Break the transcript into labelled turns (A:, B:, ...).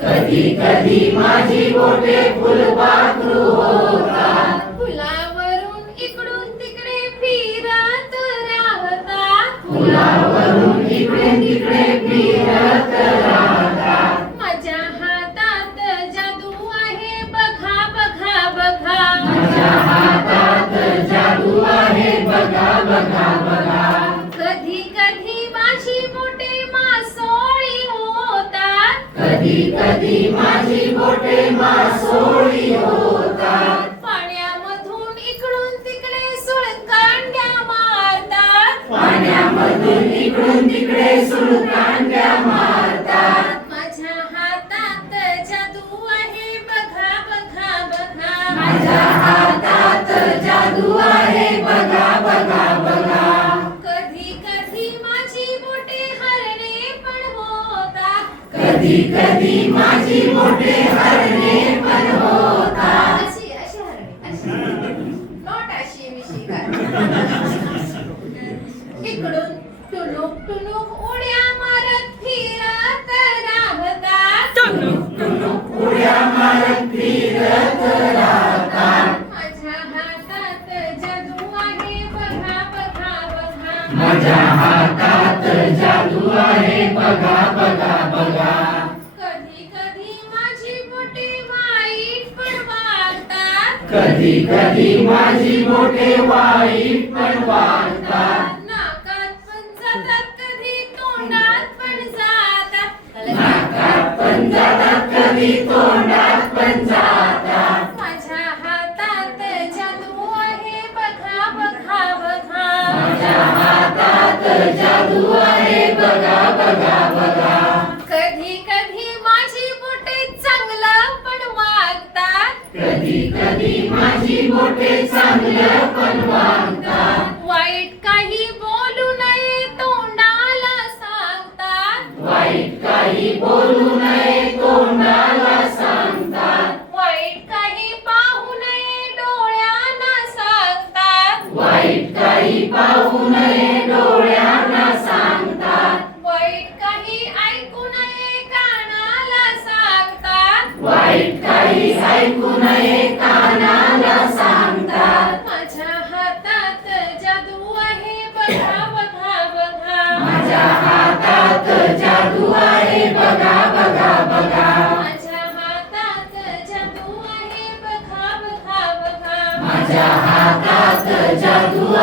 A: कधी कधी माझी बोटे फुलपाखरू होतात.
B: फुलावरून इकडून तिकडे फिरत राहतात.
A: फुलावरून इकडे तिकडे
B: कधी कधी माझी बोटे मासोळी होतात. पाण्यामधून इकडून तिकडे सुळकांड्या मारतात.
A: पाण्यामधून इकडून तिकडे सुलकांड्या मारतात.
B: कधी कधी माझी बोटे हरणे पण होतात. अशी अशी हरणे अशी. नॉट अशी काय इकडून टुनुक टुनुक उड्या मारत फिरत राहतात.
A: उड्या मारत फिरत राहतात.
B: माझ्या हातात जादू आहे बघा बघा बघा.
A: माझ्या हातात
B: कधी कधी माझी बोटे वाईट पण नाकात पण जातात कधी तोंडात पण जातात.
A: नाकात पण जातात कधी तोंडात कधी माझी बोटे चांगलं पण वागतात
B: वाईट काही बोलू नये तोंडाला सांगतात
A: वाईट काही बोलू नये तोंडाला सांगतात
B: वाईट काही पाहू नये डोळ्यांना सांगतात
A: वाईट काही पाहू नये डोळ्यांना सांगतात
B: वाईट काही ऐकू नये कानाला सांगतात
A: वाईट काही ऐकू नये कानाला सांगतात.
B: माझ्या हातात जादू आहे बघा बघा बघा
A: माझ्या हातात जादू आहे बघा बघा बघा.
B: माझ्या हातात जादू आहे बघा बघा बघा
A: माझ्या हातात जादू